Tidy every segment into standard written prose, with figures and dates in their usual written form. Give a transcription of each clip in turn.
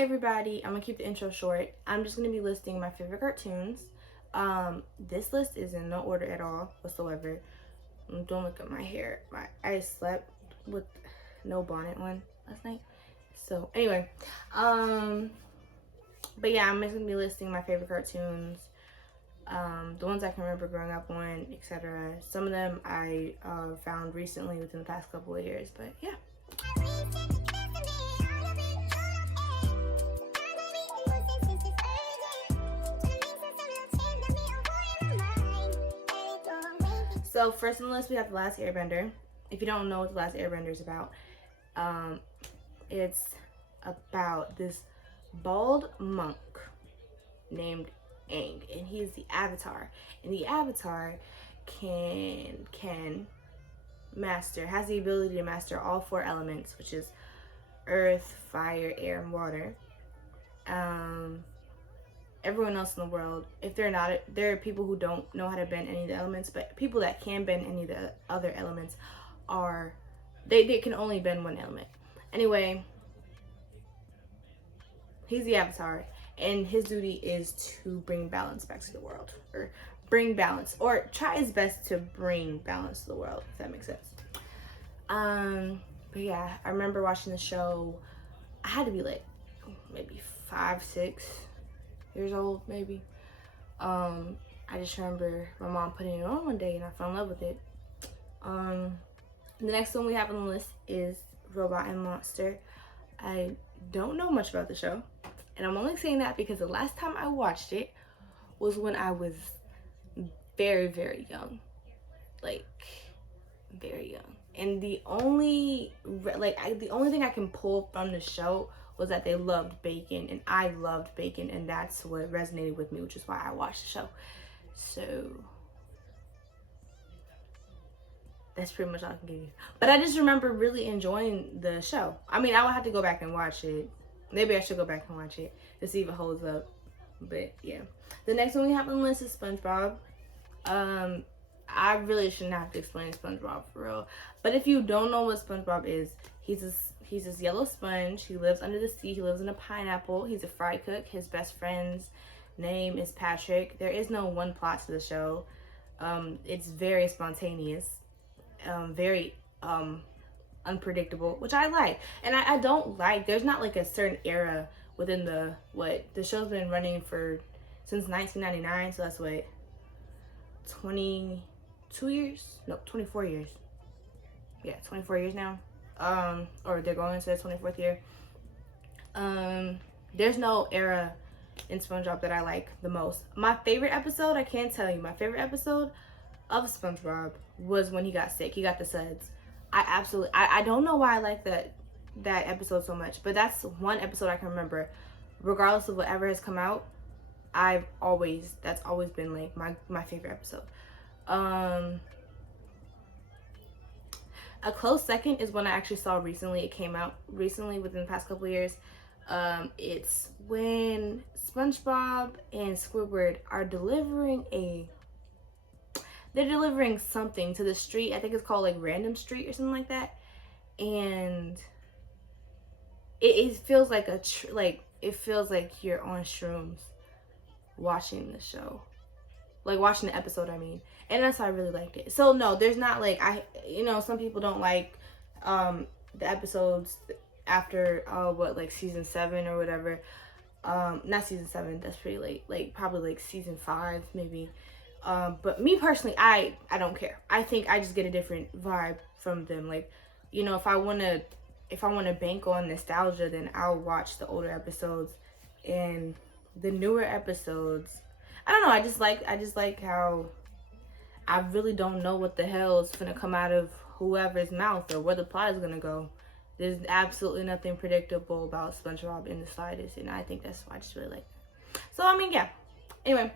Hey everybody, I'm gonna keep the intro short. I'm just gonna be listing my favorite cartoons. This list is in no order at all whatsoever. Don't look at my hair. I slept with no bonnet on last night. So anyway, but yeah, I'm just gonna be listing my favorite cartoons. The ones I can remember growing up on, etc. Some of them I found recently within the past couple of years, but yeah. So first on the list we have The Last Airbender. If you don't know what The Last Airbender is about, it's about this bald monk named Aang, and he's the Avatar. And the Avatar has the ability to master all four elements, which is earth, fire, air, and water. Everyone else in the world, if they're not, there are people who don't know how to bend any of the elements, but people that can bend any of the other elements are, they can only bend one element. Anyway, he's the Avatar, and his duty is to bring balance back to the world, or bring balance, or try his best to bring balance to the world, if that makes sense. But yeah, I remember watching the show. I had to be like maybe 5, 6 years old, maybe. I just remember my mom putting it on one day and I fell in love with it. The next one we have on the list is Robot and Monster. I don't know much about the show, and I'm only saying that because the last time I watched it was when I was very, very young, like very young. And the only thing I can pull from the show was that they loved bacon, and I loved bacon, and that's what resonated with me, which is why I watched the show. So that's pretty much all I can give you. But I just remember really enjoying the show. I mean, I would have to go back and watch it. Maybe I should go back and watch it to see if it holds up. But yeah. The next one we have on the list is SpongeBob. I really shouldn't have to explain SpongeBob for real. But if you don't know what SpongeBob is, he's this yellow sponge. He lives under the sea. He lives in a pineapple. He's a fry cook. His best friend's name is Patrick. There is no one plot to the show. It's very spontaneous, very unpredictable, which I like. And I don't like, there's not like a certain era within the show's been running since 1999, so that's 22 years? No, 24 years. Yeah, 24 years now. Or they're going into their 24th year. There's no era in SpongeBob that I like the most. My favorite episode, I can't tell you, my favorite episode of SpongeBob was when he got sick. He got the suds. I don't know why I like that episode so much, but that's one episode I can remember. Regardless of whatever has come out, that's always been like my favorite episode. A close second is one I actually saw recently. It came out recently within the past couple of years. It's when SpongeBob and Squidward are delivering something to the street. I think it's called like Random Street or something like that. And it feels like it feels like you're on shrooms watching the show, like watching the episode, I mean. And that's why I really liked it. So no, there's not like, some people don't like the episodes after like season 7 or whatever. Not season 7, that's pretty late, like probably like season 5 maybe. But me personally, I don't care. I think I just get a different vibe from them. Like, if I want to bank on nostalgia, then I'll watch the older episodes. And the newer episodes, I don't know, I just like how I really don't know what the hell is gonna come out of whoever's mouth or where the plot is gonna go. There's absolutely nothing predictable about SpongeBob in the slightest, and I think that's why I just really like it. So I mean, yeah. Anyway,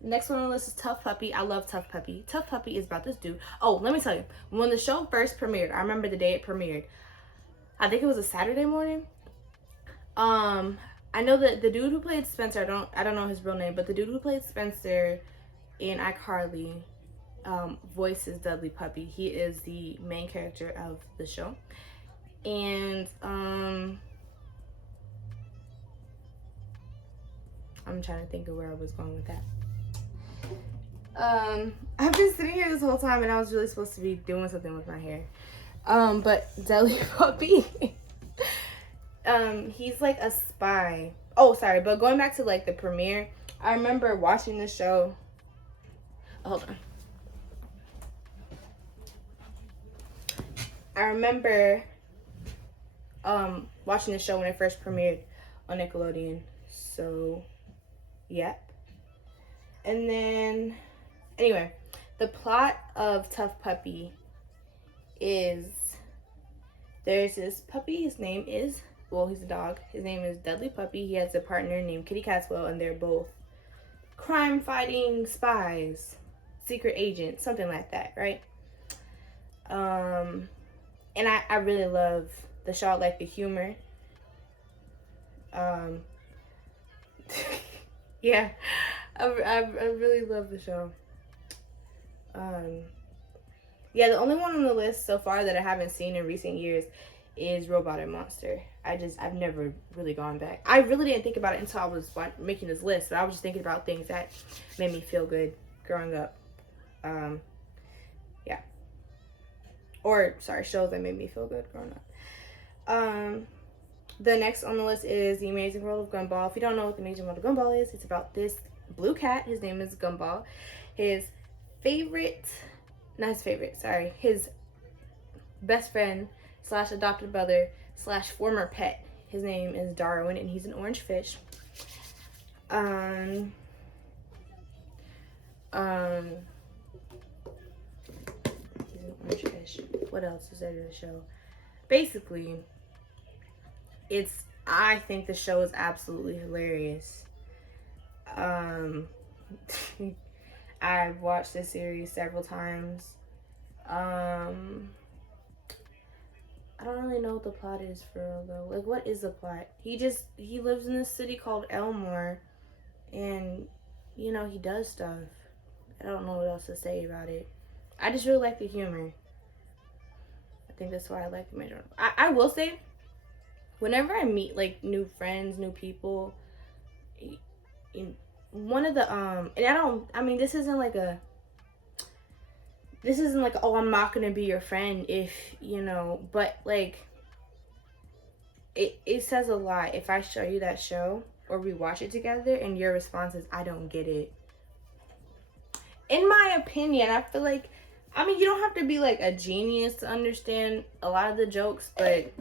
next one on the list is Tough Puppy. I love Tough Puppy. Tough Puppy is about this dude. Oh, let me tell you, when the show first premiered, I remember the day it premiered. I think it was a Saturday morning. I know that the dude who played Spencer, I don't know his real name, but the dude who played Spencer in iCarly voices Dudley Puppy. He is the main character of the show. And I'm trying to think of where I was going with that. I've been sitting here this whole time and I was really supposed to be doing something with my hair. But Deli Puppy, he's like a spy. Oh, sorry, but going back to like the premiere, I remember watching the show. Hold on. I remember watching the show when it first premiered on Nickelodeon. So, yep. And then, anyway, the plot of Tough Puppy is there's this puppy. His name is, well, he's a dog. His name is Dudley Puppy. He has a partner named Kitty Catwell, and they're both crime-fighting spies, secret agents, something like that, right? And I really love the show. I like the humor. Yeah, I really love the show. Yeah, the only one on the list so far that I haven't seen in recent years is Robot and Monster. I've never really gone back. I really didn't think about it until I was making this list, but I was just thinking about things that made me feel good growing up. Yeah. Or, sorry, shows that made me feel good growing up. The next on the list is The Amazing World of Gumball. If you don't know what The Amazing World of Gumball is, it's about this blue cat. His name is Gumball. His best friend / adopted brother / former pet. His name is Darwin, and he's an orange fish. He's an orange fish. What else is there to the show? Basically, I think the show is absolutely hilarious. I've watched this series several times. I don't really know what the plot is for real though. Like, what is the plot? He lives in this city called Elmore, and you know, he does stuff. I don't know what else to say about it. I just really like the humor. I think that's why I like the major. I will say, whenever I meet like new friends, new people, one of the and this isn't like oh, I'm not gonna be your friend if you know, but like it says a lot if I show you that show or we watch it together and your response is I don't get it. In my opinion, I feel like, I mean, you don't have to be like a genius to understand a lot of the jokes, but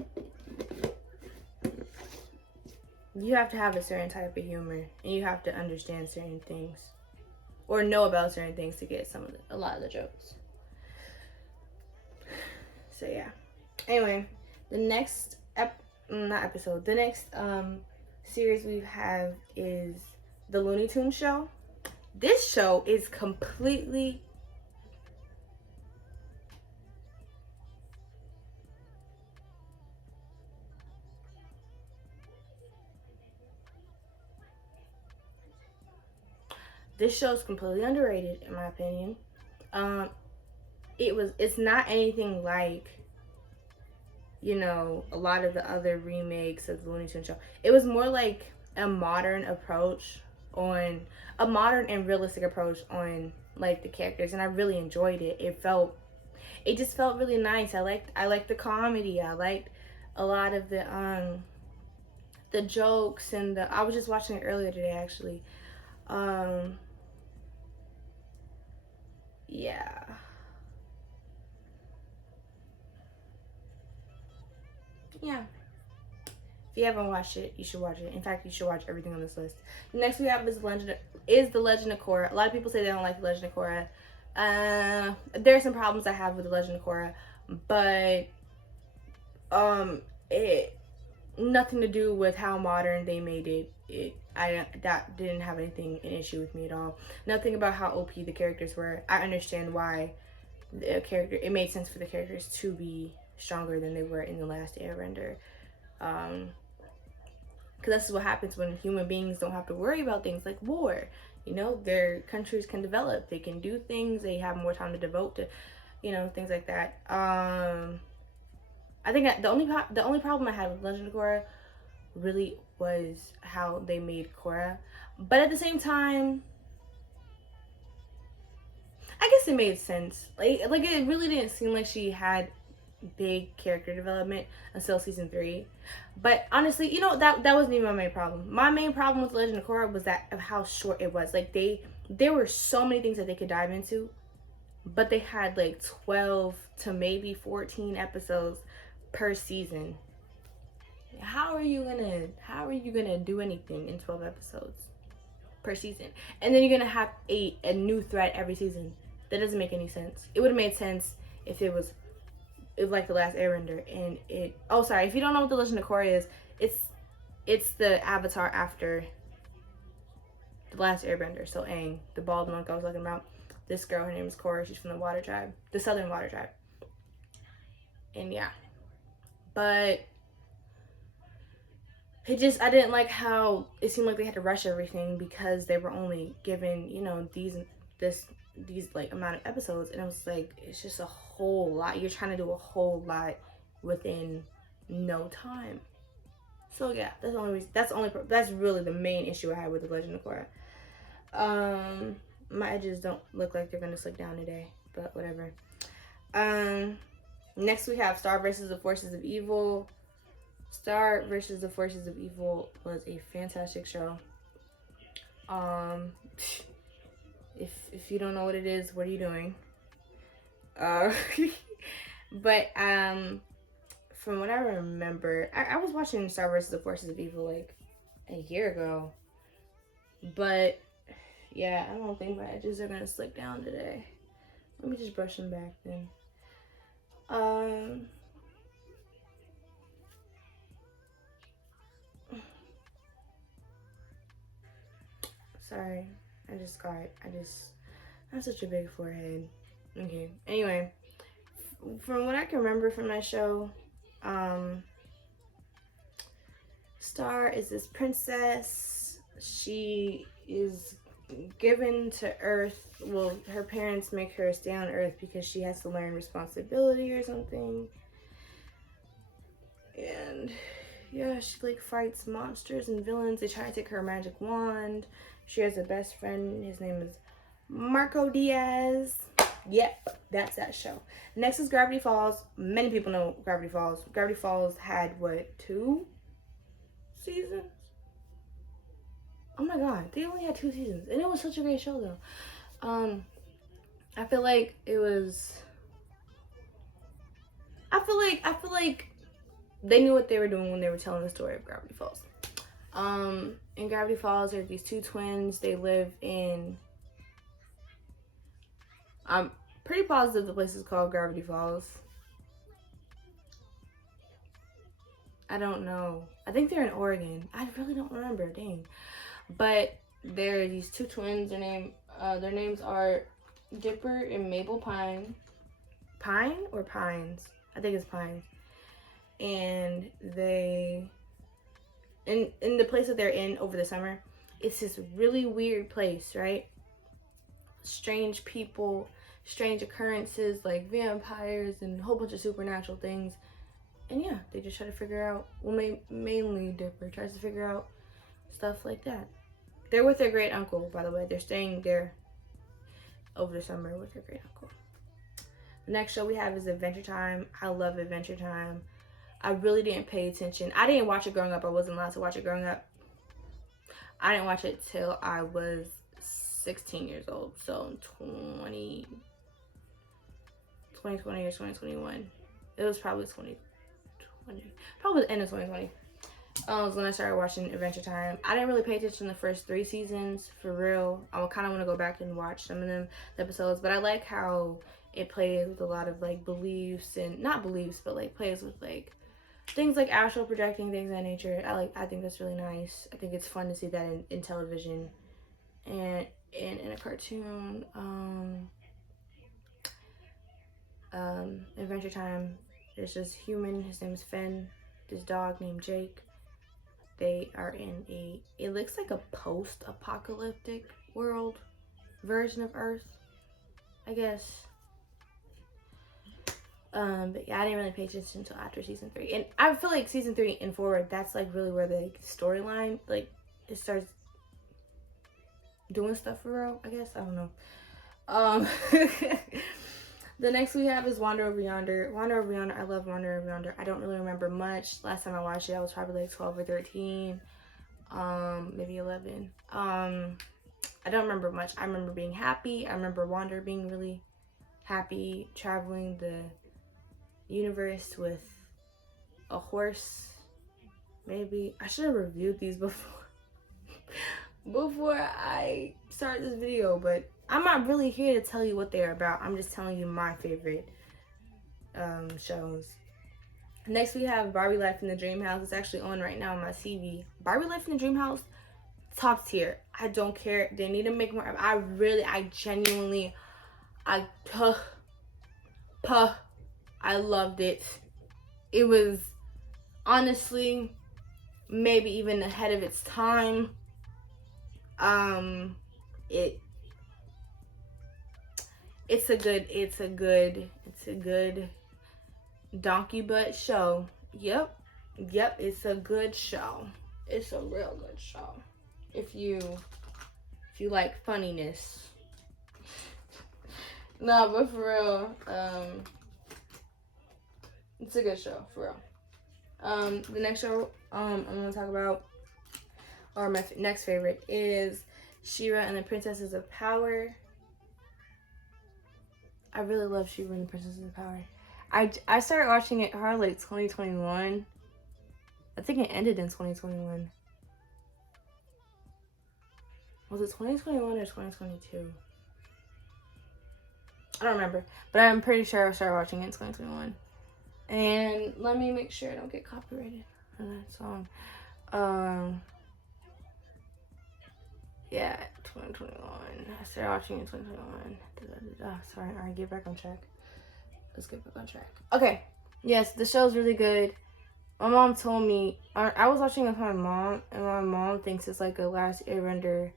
you have to have a certain type of humor and you have to understand certain things or know about certain things to get a lot of the jokes. So yeah. Anyway, the next series we have is the Looney Tunes show. This show is completely underrated in my opinion. It's not anything like, you know, a lot of the other remakes of the Looney Tunes show. It was more like a modern and realistic approach on like the characters, and I really enjoyed it. It just felt really nice. I liked the comedy. I liked a lot of the jokes, and I was just watching it earlier today actually. Yeah. Yeah. If you haven't watched it, you should watch it. In fact, you should watch everything on this list. Next we have The Legend of Korra. A lot of people say they don't like The Legend of Korra. There are some problems I have with The Legend of Korra, but it nothing to do with how modern they made it. That didn't have an issue with me at all. Nothing about how OP the characters were. I understand why it made sense for the characters to be stronger than they were in The Last Airbender. Because this is what happens when human beings don't have to worry about things like war. You know, their countries can develop. They can do things. They have more time to devote to, you know, things like that. I think the only problem I had with Legend of Korra really was how they made Korra. But at the same time, I guess it made sense. Like it really didn't seem like she had big character development until season 3. But honestly, that wasn't even my main problem. My main problem with Legend of Korra was that of how short it was. Like there were so many things that they could dive into, but they had like 12 to maybe 14 episodes per season. How are you gonna do anything in 12 episodes per season? And then you're gonna have a new threat every season. That doesn't make any sense. It would have made sense if it was like the last Airbender, and if you don't know what the Legend of Korra is, it's the avatar after the last Airbender. So Aang, the bald monk I was talking about, this girl, her name is Korra. She's from the Water Tribe, the Southern Water Tribe. And yeah, but I didn't like how it seemed like they had to rush everything because they were only given these like amount of episodes, and it was like it's just a whole lot. You're trying to do a whole lot within no time. So yeah, that's the only reason. That's really the main issue I had with the Legend of Korra. My edges don't look like they're gonna slick down today, but whatever. Next we have Star versus the Forces of Evil. Star versus the Forces of Evil was a fantastic show. If you don't know what it is, what are you doing? But from what I remember, I was watching Star versus the Forces of Evil like a year ago. But yeah, I don't think my edges are gonna slick down today. Let me just brush them back then. Sorry, I have such a big forehead. Okay, anyway, from what I can remember from that show, Star is this princess. She is given to Earth. Well, her parents make her stay on Earth because she has to learn responsibility or something. And yeah, she like fights monsters and villains. They try to take her magic wand. She has a best friend. His name is Marco Diaz. Yep, that's that show. Next is Gravity Falls. Many people know Gravity Falls. Gravity Falls had what, 2 seasons? Oh my god, they only had 2 seasons, and it was such a great show though. I feel like it was. I feel like they knew what they were doing when they were telling the story of Gravity Falls. In Gravity Falls, there's these 2 twins. They live in. I'm pretty positive the place is called Gravity Falls. I don't know. I think they're in Oregon. I really don't remember. Dang. But there are these 2 twins. Their names are Dipper and Mabel Pine. Pine or Pines? I think it's Pines. And they, in the place that they're in over the summer, it's this really weird place, right? Strange people, strange occurrences like vampires and a whole bunch of supernatural things. And yeah, they just try to figure out, well, mainly Dipper tries to figure out stuff like that. They're with their great uncle, by the way. They're staying there over the summer with their great uncle. The next show we have is Adventure Time. I love Adventure Time. I really didn't pay attention. I didn't watch it growing up. I wasn't allowed to watch it growing up. I didn't watch it till I was 16 years old. So 2020 or 2021. It was probably 2020. Probably the end of 2020. Was when I started watching Adventure Time. I didn't really pay attention to the first 3 seasons, for real. I kind of want to go back and watch some of them episodes, but I like how it plays with a lot of like beliefs, and not beliefs, but like plays with like things like astral projecting, things of that nature. I think that's really nice. I think it's fun to see that in television and in a cartoon. Adventure Time. There's this human. His name is Finn. This dog named Jake. They are in it looks like a post-apocalyptic world version of Earth, I guess. But yeah, I didn't really pay attention until after season 3. And I feel like season 3 and forward, that's like really where the storyline, like, it starts doing stuff for real, I guess. I don't know. The next we have is Wander Over Yonder. Wander Over Yonder, I love Wander Over Yonder. I don't really remember much. Last time I watched it, I was probably like 12 or 13. Maybe 11. I don't remember much. I remember being happy. I remember Wander being really happy, traveling the universe with a horse. Maybe I should have reviewed these before I start this video, but I'm not really here to tell you what they're about. I'm just telling you my favorite shows. Next we have Barbie Life in the Dream House. It's actually on right now on my TV. Barbie Life in the Dream House, top tier. I don't care. They need to make more. I genuinely, I loved it. It was honestly maybe even ahead of its time. It's a good donkey butt show. Yep, it's a good show. It's a real good show. If you like funniness. No, but for real, it's a good show, for real. The next show I'm gonna talk about, or my next favorite, is She-Ra and the Princesses of Power. I really love She-Ra and the Princesses of Power. I started watching it probably like 2021. I think it ended in 2021. Was it 2021 or 2022? I don't remember, but I'm pretty sure I started watching it in 2021. And let me make sure I don't get copyrighted for that song. Yeah, 2021. I started watching it in 2021. Sorry, alright, get back on track. Let's get back on track. Okay, yes, the show's really good. My mom told me, I was watching it with my mom, and my mom thinks it's like a Last Airbender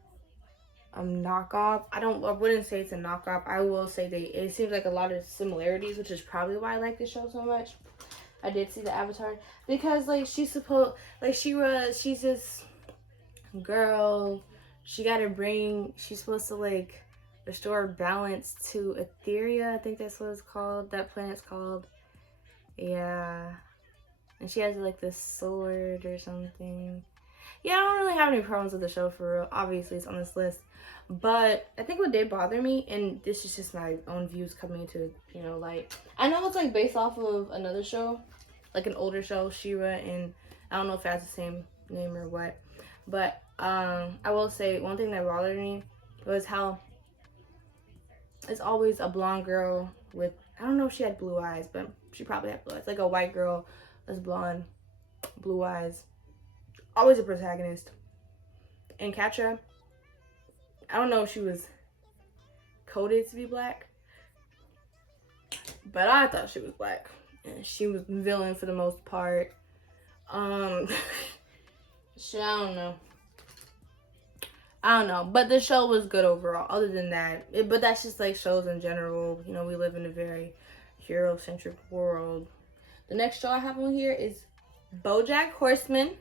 knockoff. I wouldn't say it's a knockoff. I will say it seems like a lot of similarities, which is probably why I like the show so much. I did see the Avatar because like she's this girl. She's supposed to like restore balance to Etheria. I think that's what it's called. That planet's called. Yeah. And she has like this sword or something. Yeah, I don't really have any problems with the show for real. Obviously, it's on this list. But I think what did bother me, and this is just my own views coming into, light. I know it's like based off of another show, like an older show, She-Ra, and I don't know if it has the same name or what. But I will say one thing that bothered me was how it's always a blonde girl with, I don't know if she had blue eyes, but she probably had blue eyes. Like a white girl that's blonde, blue eyes. Always a protagonist. And Katra, I don't know if she was coded to be black, but I thought she was black. And she was villain for the most part. Shit, I don't know. But the show was good overall. Other than that, but that's just like shows in general. We live in a very hero-centric world. The next show I have on here is BoJack Horseman.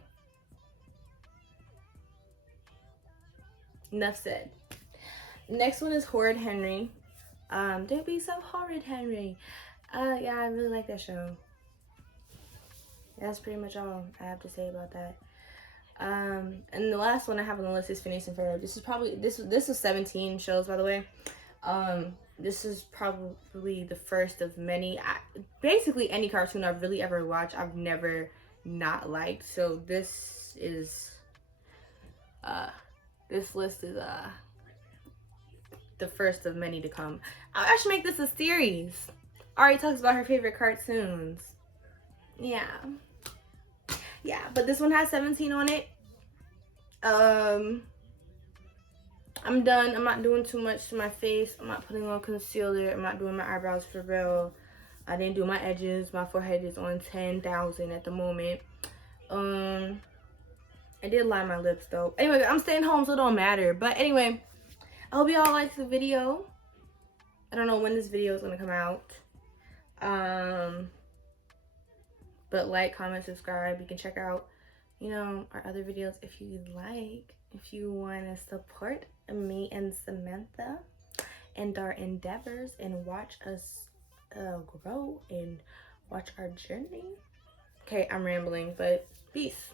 Enough said. Next one is Horrid Henry. Don't be so horrid, Henry. Yeah, I really like that show. That's pretty much all I have to say about that. And the last one I have on the list is Phineas and Ferb. This is 17 shows, by the way. This is probably the first of many. Basically, any cartoon I've really ever watched, I've never not liked. So this list is the first of many to come. I should make this a series. Ari talks about her favorite cartoons. Yeah, but this one has 17 on it. I'm done. I'm not doing too much to my face. I'm not putting on concealer. I'm not doing my eyebrows for real. I didn't do my edges. My forehead is on 10,000 at the moment. I did line my lips though. Anyway, I'm staying home, so it don't matter. But anyway, I hope y'all liked the video. I don't know when this video is gonna come out, But like, comment, subscribe. You can check out, you know, our other videos if you like. If you want to support me and Samantha and our endeavors and watch us grow and watch our journey. Okay, I'm rambling, but peace.